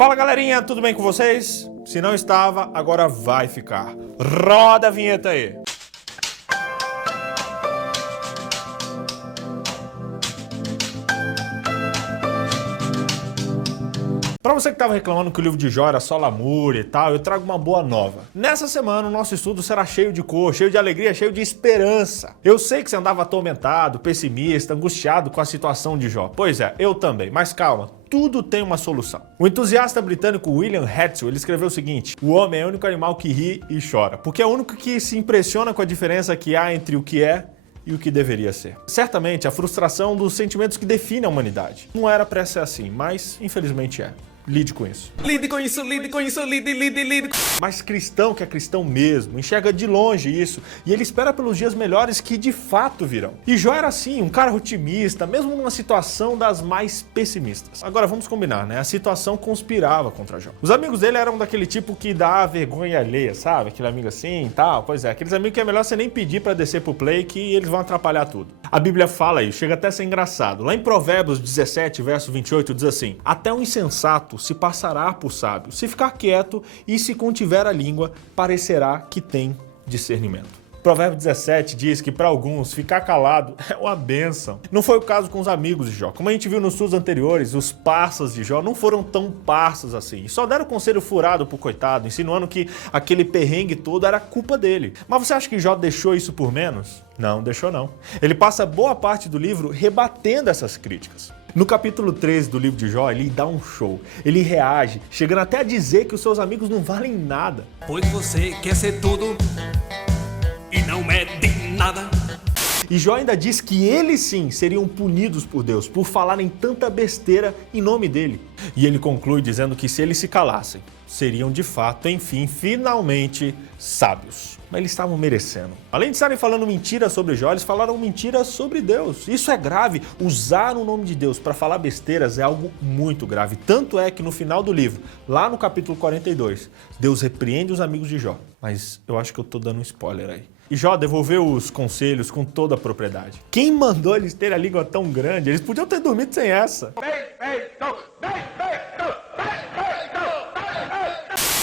Fala galerinha, tudo bem com vocês? Se não estava, agora vai ficar. Roda a vinheta aí! Para você que estava reclamando que o livro de Jó era só lamúria e tal, eu trago uma boa nova. Nessa semana o nosso estudo será cheio de cor, cheio de alegria, cheio de esperança. Eu sei que você andava atormentado, pessimista, angustiado com a situação de Jó. Pois é, eu também, mas calma. Tudo tem uma solução. O entusiasta britânico William Hetzel, ele escreveu o seguinte: o homem é o único animal que ri e chora, porque é o único que se impressiona com a diferença que há entre o que é e o que deveria ser. Certamente a frustração dos sentimentos que definem a humanidade. Não era pra ser assim, mas infelizmente é. Lide com isso. Lide com isso, lide com isso, lide. Mas cristão que é cristão mesmo, enxerga de longe isso e ele espera pelos dias melhores que de fato virão. E Jó era assim, um cara otimista, mesmo numa situação das mais pessimistas. Agora vamos combinar, né? A situação conspirava contra Jó. Os amigos dele eram daquele tipo que dá vergonha alheia, sabe? Aquele amigo assim e tal. Pois é, aqueles amigos que é melhor você nem pedir pra descer pro play que eles vão atrapalhar tudo. A Bíblia fala isso, chega até a ser engraçado. Lá em Provérbios 17, verso 28, diz assim: até um insensato se passará por sábio, se ficar quieto e se contiver a língua, parecerá que tem discernimento. Provérbio 17 diz que para alguns ficar calado é uma bênção. Não foi o caso com os amigos de Jó. Como a gente viu nos estudos anteriores, os parças de Jó não foram tão parças assim. Só deram conselho furado pro coitado, insinuando que aquele perrengue todo era culpa dele. Mas você acha que Jó deixou isso por menos? Não, deixou não. Ele passa boa parte do livro rebatendo essas críticas. No capítulo 13 do livro de Jó, ele dá um show. Ele reage, chegando até a dizer que os seus amigos não valem nada. Pois você quer ser tudo e não é de nada. E Jó ainda diz que eles sim seriam punidos por Deus por falarem tanta besteira em nome dele. E ele conclui dizendo que se eles se calassem, seriam de fato, enfim, finalmente sábios. Mas eles estavam merecendo. Além de estarem falando mentiras sobre Jó, eles falaram mentiras sobre Deus. Isso é grave. Usar o nome de Deus para falar besteiras é algo muito grave. Tanto é que no final do livro, lá no capítulo 42, Deus repreende os amigos de Jó. Mas eu acho que eu tô dando um spoiler aí. E Jó devolveu os conselhos com toda a propriedade. Quem mandou eles terem a língua tão grande? Eles podiam ter dormido sem essa.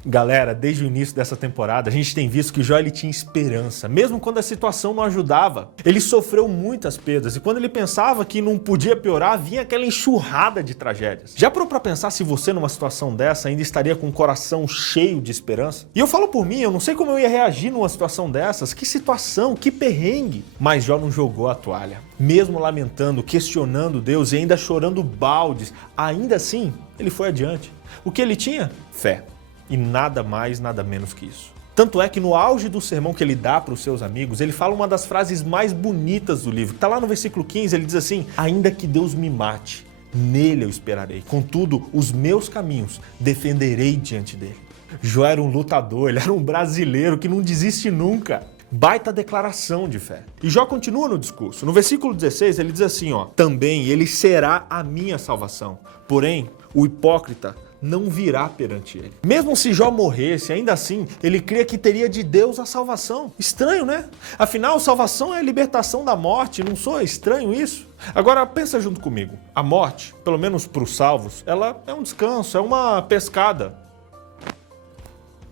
Galera, desde o início dessa temporada, a gente tem visto que Jó ele tinha esperança, mesmo quando a situação não ajudava. Ele sofreu muitas perdas e quando ele pensava que não podia piorar, vinha aquela enxurrada de tragédias. Já parou pra pensar se você numa situação dessa ainda estaria com o coração cheio de esperança? E eu falo por mim, eu não sei como eu ia reagir numa situação dessas, que situação, que perrengue. Mas Jó não jogou a toalha. Mesmo lamentando, questionando Deus e ainda chorando baldes, ainda assim, ele foi adiante. O que ele tinha? Fé. E nada mais, nada menos que isso. Tanto é que no auge do sermão que ele dá para os seus amigos, ele fala uma das frases mais bonitas do livro. Está lá no versículo 15, ele diz assim: ainda que Deus me mate, nele eu esperarei. Contudo, os meus caminhos defenderei diante dele. Jó era um lutador, ele era um brasileiro que não desiste nunca. Baita declaração de fé. E Jó continua no discurso. No versículo 16 ele diz assim, ó: também ele será a minha salvação. Porém, o hipócrita não virá perante ele. Mesmo se Jó morresse, ainda assim, ele cria que teria de Deus a salvação. Estranho, né? Afinal, salvação é a libertação da morte, não soa estranho isso? Agora, pensa junto comigo. A morte, pelo menos para os salvos, ela é um descanso, é uma pescada,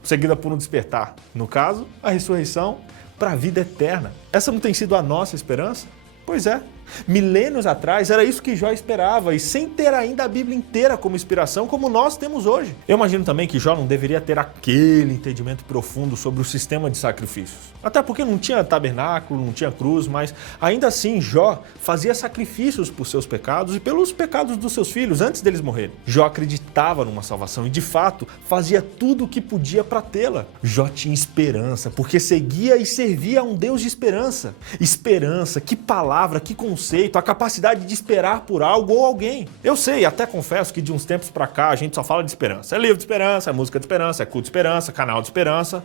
seguida por um despertar. No caso, a ressurreição para a vida eterna. Essa não tem sido a nossa esperança? Pois é. Milênios atrás era isso que Jó esperava e sem ter ainda a Bíblia inteira como inspiração como nós temos hoje. Eu imagino também que Jó não deveria ter aquele entendimento profundo sobre o sistema de sacrifícios. Até porque não tinha tabernáculo, não tinha cruz, mas ainda assim Jó fazia sacrifícios por seus pecados e pelos pecados dos seus filhos antes deles morrerem. Jó acreditava numa salvação e de fato fazia tudo o que podia para tê-la. Jó tinha esperança porque seguia e servia a um Deus de esperança. Esperança, que palavra, que conceito, a capacidade de esperar por algo ou alguém. Eu sei, até confesso que de uns tempos pra cá a gente só fala de esperança. É livro de esperança, é música de esperança, é culto de esperança, canal de esperança.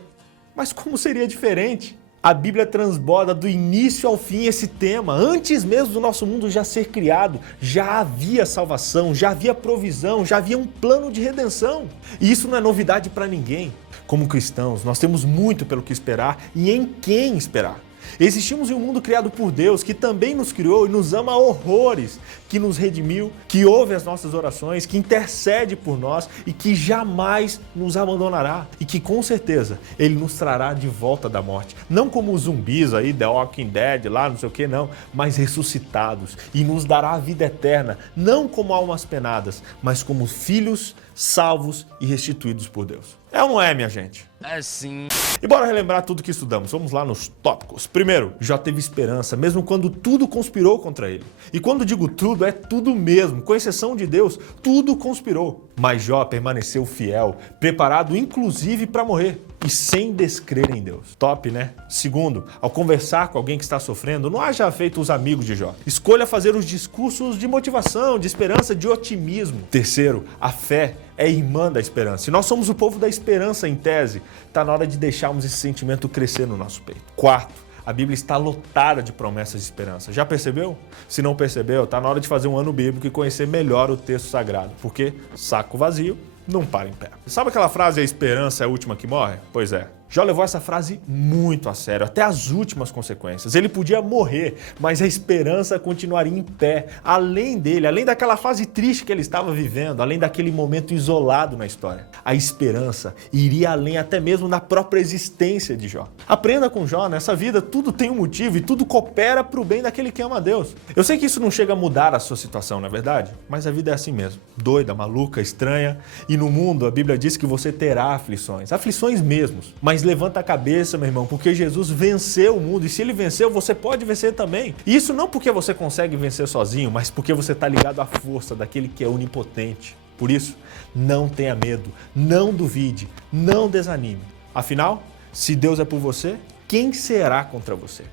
Mas como seria diferente? A Bíblia transborda do início ao fim esse tema. Antes mesmo do nosso mundo já ser criado, já havia salvação, já havia provisão, já havia um plano de redenção. E isso não é novidade para ninguém. Como cristãos, nós temos muito pelo que esperar e em quem esperar. Existimos em um mundo criado por Deus, que também nos criou e nos ama horrores, que nos redimiu, que ouve as nossas orações, que intercede por nós e que jamais nos abandonará. E que com certeza Ele nos trará de volta da morte. Não como os zumbis aí, The Walking Dead, lá não sei o que, não, mas ressuscitados. E nos dará a vida eterna, não como almas penadas, mas como filhos salvos e restituídos por Deus. É ou não é, minha gente? É sim. E bora relembrar tudo que estudamos. Vamos lá nos tópicos. Primeiro, Jó teve esperança, mesmo quando tudo conspirou contra ele. E quando digo tudo, é tudo mesmo. Com exceção de Deus, tudo conspirou. Mas Jó permaneceu fiel, preparado inclusive para morrer. E sem descrer em Deus. Top, né? Segundo, ao conversar com alguém que está sofrendo, não haja feito os amigos de Jó. Escolha fazer os discursos de motivação, de esperança, de otimismo. Terceiro, a fé é irmã da esperança. E nós somos o povo da esperança em tese. Está na hora de deixarmos esse sentimento crescer no nosso peito. Quarto, a Bíblia está lotada de promessas de esperança. Já percebeu? Se não percebeu, está na hora de fazer um ano bíblico e conhecer melhor o texto sagrado. Porque saco vazio não para em pé. Sabe aquela frase, a esperança é a última que morre? Pois é. Jó levou essa frase muito a sério, até as últimas consequências. Ele podia morrer, mas a esperança continuaria em pé, além dele, além daquela fase triste que ele estava vivendo, além daquele momento isolado na história. A esperança iria além até mesmo da própria existência de Jó. Aprenda com Jó, nessa vida tudo tem um motivo e tudo coopera para o bem daquele que ama a Deus. Eu sei que isso não chega a mudar a sua situação, não é verdade? Mas a vida é assim mesmo, doida, maluca, estranha. E no mundo a Bíblia diz que você terá aflições, aflições mesmos. Mas levanta a cabeça, meu irmão, porque Jesus venceu o mundo. E se Ele venceu, você pode vencer também. E isso não porque você consegue vencer sozinho, mas porque você está ligado à força daquele que é onipotente. Por isso, não tenha medo, não duvide, não desanime. Afinal, se Deus é por você, quem será contra você?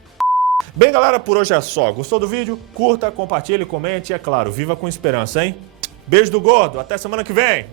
Bem, galera, por hoje é só. Gostou do vídeo? Curta, compartilhe, comente e, é claro, viva com esperança, hein? Beijo do gordo, até semana que vem!